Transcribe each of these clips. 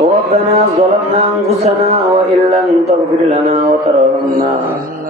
ربنا ظلمنا أنفسنا وإن لم تغفر لنا وترحمنا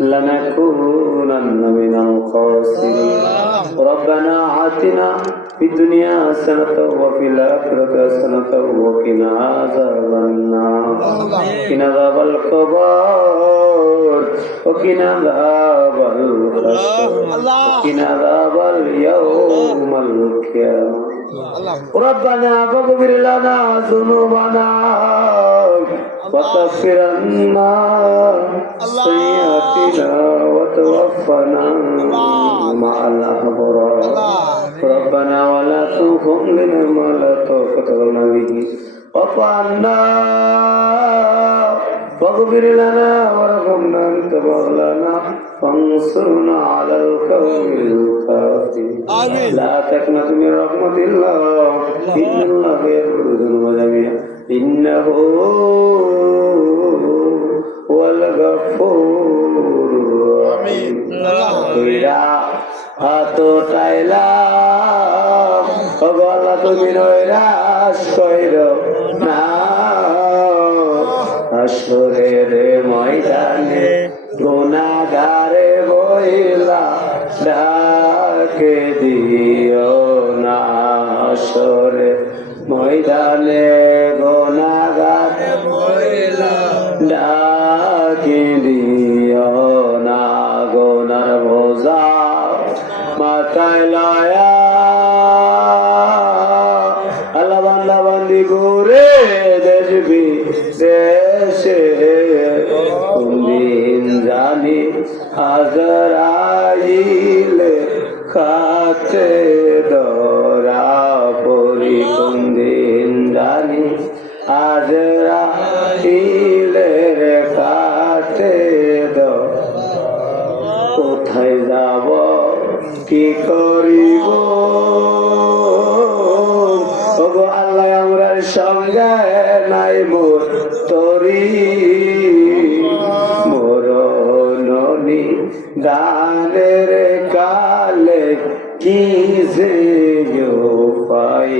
لنكونن من الخاسرين ربنا آتنا في الدنيا حسنة وفي الآخرة حسنة وقنا عذاب النار قنا عذاب القبر وقنا عذاب الحشر وقنا عذاب اليوم القيامة ربنا فاغفر لنا ذنوبنا وكفر عنا سيئاتنا وتوفنا مع الأبرار ربنا ولا تحملنا ما لا طاقة لنا به واعف عنا فاغفر لنا وارحمنا انت مولانا فانصرنا على القوم الكافرين لا تقنط من رحمة الله إن الله يغفر الذنوب جميعا إنه هو الغفور الرحيم কইরা হাত টাইলাম গলা তুমি নৈরাস কইর না আসরের ময়দানে গুনাগারে বইলা ডাকে দিও না সরে ময়দানে কি করিব? ওগো আল্লাহ আমরার সঙ্গে নাই মোর তরি। মোর ননি দানের কালে কি যে পাই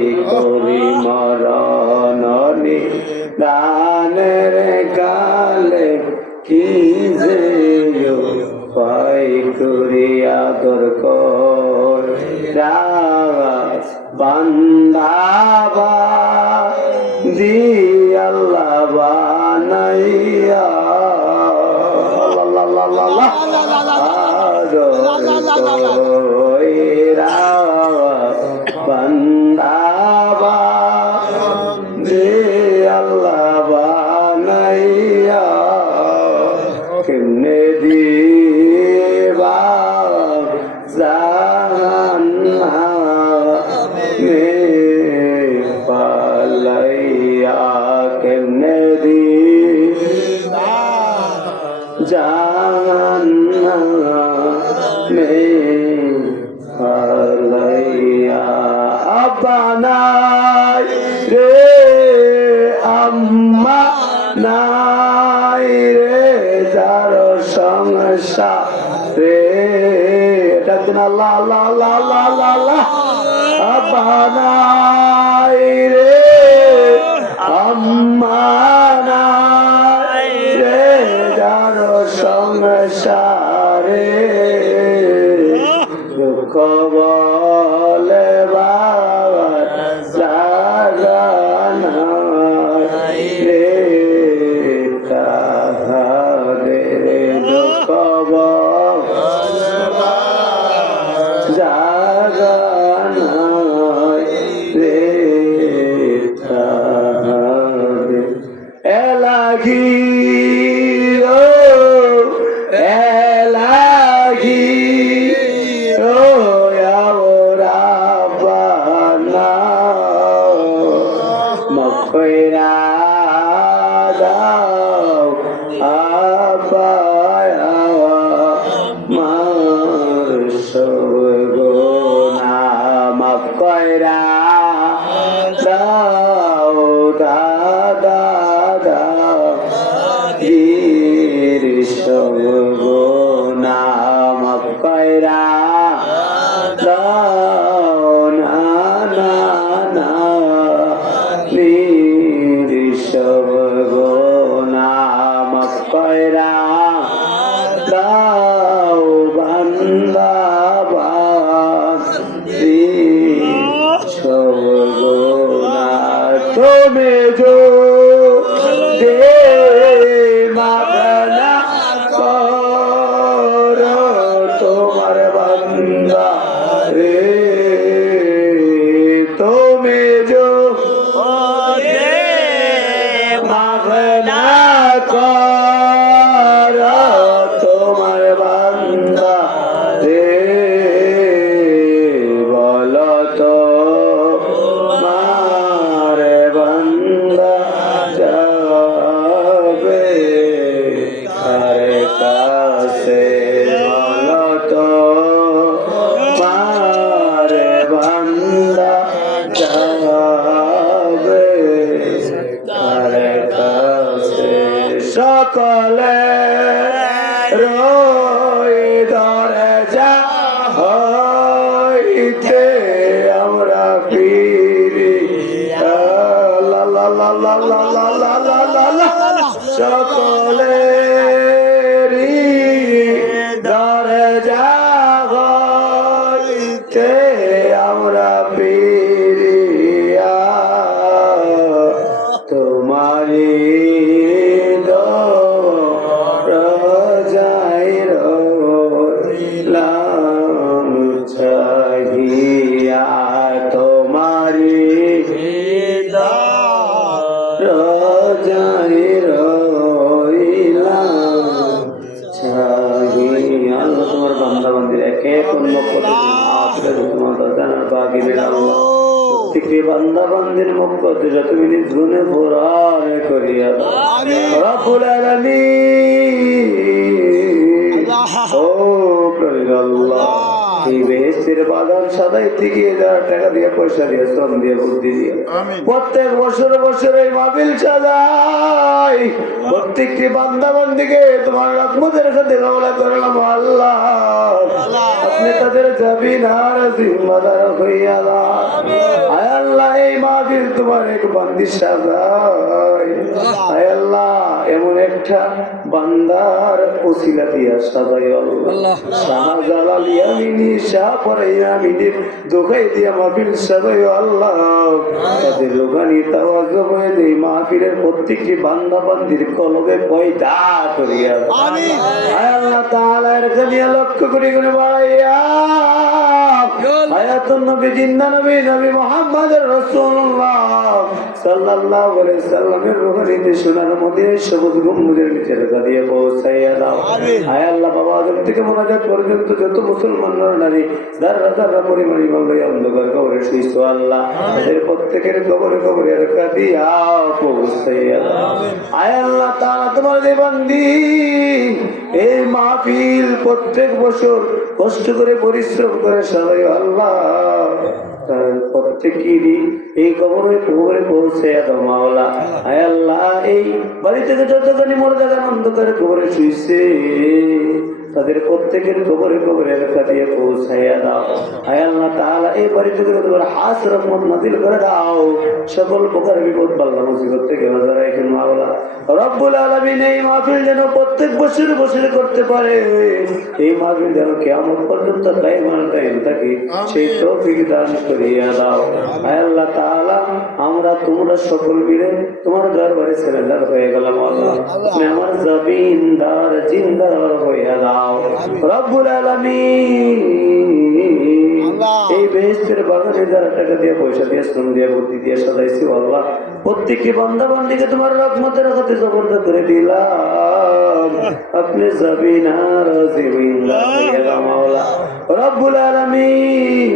আল্লাহ জান্না মে পালাইয়া আবানাই রে আম্মা নাই রে যার সংসার রে। ডাকদিন আল্লাহ আল্লাহ আল্লাহ আল্লাহ আল্লাহ আল্লাহ আবানাই রে Kaka. সকলে বাকি মেরা আল্লাহ প্রত্যেকটি বান্দা বান্দির মুখ করতে তুমি নিজ গুণে পুরাণ করিয়া রব্বুল আলামিন। ও প্রভু আল্লাহ। এই বেহেস্তের বাগান সাজাইতে গিয়ে যারা টাকা দিয়ে পয়সা দিয়ে শ্রম দিয়ে বুদ্ধি দিয়ে। প্রত্যেক বছর বছর এই মাহফিল সাজাই। প্রত্যেকটি বান্দা বান্দিকে তোমার রহমতের সাথে কবলা করলাম আল্লাহ। আপনি তাদের জবিনার জিম্মাদার হইয়া আল্লাহ এই মাহফিল তোমার এক বান্দি আল্লাহ একটা বান্দার ওসিলা দিয়া সাজাই আল্লাহ। শাহজালাল ইয়ামিনী শাহ পরে ইয়ামিনী দোকাই দিয়া মাহফিল সাজাই আল্লাহ। তাদের রোগানি তাওয়াজ হয়ে দেই মাহফিলের প্রত্যেকটি বান্দা বান্দির কলবে পয়দা করিয়া আল্লাহ কাছে লক্ষ্য করি করে ভাইয়া হায়াতুন নবী জিন্দা নবী নবী মুহাম্মদ রাসূলুল্লাহ সাল্লাল্লাহু আলাইহি সাল্লামের রূহানিতে সোনার মদিনার সবুজ গম্বুজের নিচে রেখা দিয়ে পৌঁছাইয়া দাও। হায় আল্লাহ বাবা আদম থেকে মোনাজাত পর্যন্ত যত মুসলমান নারী যারা যারা পরিমাণী বলল অন্ধকার কবরে শুইছো আল্লাহ তাদের প্রত্যেকের কবরে কবরে রেখা দিয়া পৌঁছাইয়া দাও। আয় আল্লাহ তাআলা তোমার যে বান্দি এই মাহফিল প্রত্যেক বছর কষ্ট করে পরিশ্রম করে সবাই আল্লাহ। প্রত্যেকেরই এই কবরে কবরে পৌঁছে আল্লাহ এই বাড়ি থেকে যতখানি মরে অন্ধকারে কবরে শুইছে। তাদের প্রত্যেকের কবরে কবরে দিয়ে পৌঁছাইয়া দাও। আয় আল্লাহ তাআলা, এই বাড়ি থেকে তোমার হাস রহমত নাজিল করে দাও। সকল প্রকার বিপদ পাল্লা মুসিবত থেকে এখন মাওলা রব্বুল আলামিন এই মাহফিল যেন প্রত্যেক বছর বছর করতে পারে। এই মাহফিল যেন কেমন পর্যন্ত কাইমান টাইম থাকে, সেই তৌফিক দান করিয়া দাও। আল্লাহ তাআলা, আমরা তোমরা সকল মিলে তোমার দরবারে সিলিন্ডার হয়ে গেলাম আল্লাহ। আমার জমিনদার, জিন্দার হইয়া দাও। রব্বুল আলামিন। এই বেহেস্তের বাগানে যারা টাকা দিয়ে পয়সা দিয়ে শ্রম দিয়ে বুদ্ধি দিয়ে সাজাইছি আল্লাহ। প্রত্যেককে বান্দা বান্দিকে তোমার রহমতের হাতে জবরদ করে দিলাম। আপনি যাবিন আর মাওলা। রব্বুল আলামিন।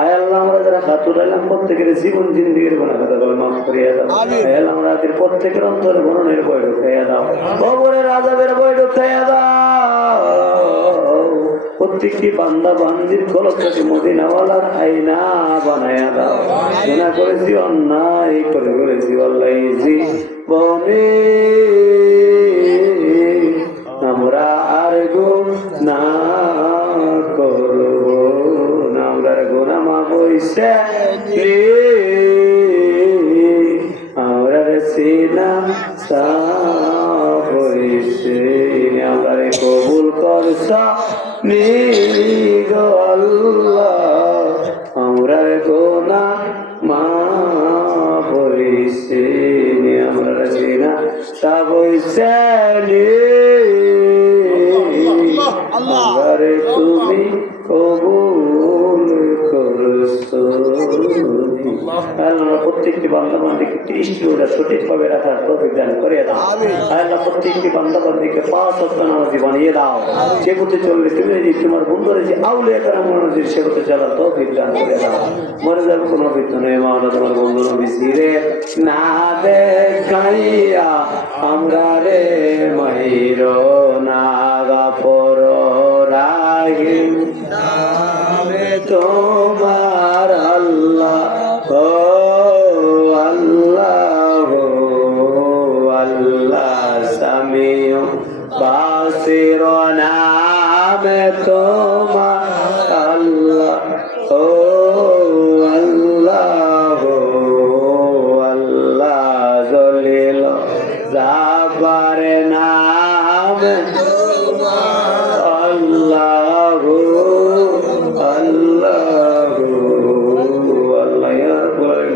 আয় আল্লাহ আমরা যারা হাত উঠাইলাম প্রত্যেকের জীবন জিন্দিগির গোনা কথা বলে মাফ করিয়া দাও। আয় আল্লাহ আমরা প্রত্যেকের অন্তরে মরণের বয় ঢুকাইয়া দাও। কবরের আজাবের বয় ঢুকাইয়া দাও। প্রত্যেকটি বান্দা বান্দির কলকটাকে মদিনাওয়ালার আইনা বানায়া দাও। গুণা করেছি, অন্যায় করে করেছি আল্লাহ বনে আমারে তুমি কবুল করছ। আল্লাহ। প্রত্যেকটি বান্ধব বান্ধবকে ত্রিশটি ওটা সঠিকভাবে রাখার তৌফিক দান করে দাও আল্লাহ প্রত্যেকটি বান্ধব বান্ধবকে পাঁচ সপ্তাহ নামাজি বানিয়ে দাও। সে পথে চললে তুমি যদি তোমার বন্ধুরা যে আউলে একার মনোজির সে পথে চলার তৌফিক দান করে দাও। মরে যাবে কোনো অভিজ্ঞ নেই মা তোমার বন্ধু নবী রে না দেখাইয়া আমরা রে মাইর না গাপর রাহিম বাসির নাম তোমার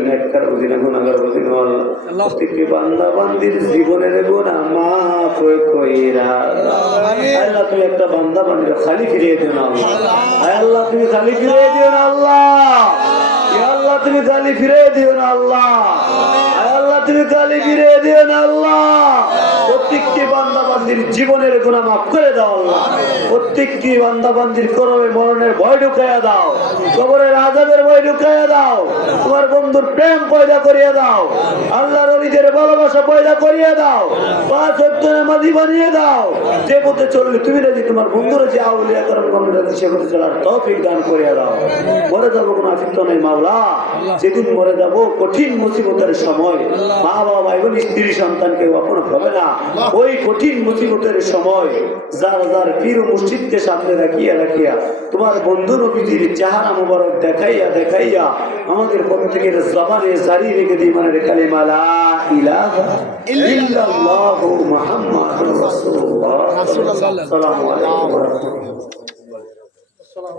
নেককার বুঝিনা গুণাগার বুঝিনা আল্লাহ। প্রত্যেকটি বান্দা বান্দির জীবনের গুণা মাফ কইরা। আল্লাহ তুমি একটা বান্দা বান্দির খালি ফিরিয়ে দিও না আল্লাহ। আল্লাহ। তুমি খালি ফিরিয়ে দিও না আল্লাহ। আল্লাহ। তুমি খালি ফিরিয়ে দিও না আল্লাহ। তুমি খালি ফিরিয়ে দিও না আল্লাহ। প্রত্যেকটি বান্দা বান্দির জীবনের গুনাহ মাফ করে দাও আল্লাহ। প্রত্যেকটি বান্দা বান্দির করবে মরণের ভয় ঢুকাইয়া দাও। কবরের আজাবের ভয় ঢুকাইয়া দাও। তোমার বন্ধুর প্রেম পয়দা করিয়ে দাও। আল্লাহর অলিদের ভালোবাসা পয়দা করিয়ে দাও। পাঁচ মাঝি বানিয়ে দাও। যে পথে চললে তুমি রাজি, তোমার বন্ধুরা যে আউলিয়া করম কমে রাজি, সে পথে চলার তৌফিক দান করিয়া দাও। মরে যাব কোনো আফিত্ত নেই মাওলা। যেদিন মরে যাব কঠিন মুসিবতের সময় মা বাবা এবং স্ত্রী সন্তানকে আপন হবে না। ওই কঠিন মুসিবতের সময় যার যার পীর ও সামনে রাখিয়া রাখিয়া তোমার বন্ধু নবীজির চেহারা মুবারক দেখাইয়া দেখাইয়া আমাদের প্রত্যেকের জবানে জারি রেখে দিই মানে কালিমা লা ইলাহা ইল্লাল্লাহু মুহাম্মাদুর রাসূলুল্লাহ। সাল্লাল্লাহু আলাইহি ওয়া সাল্লাম।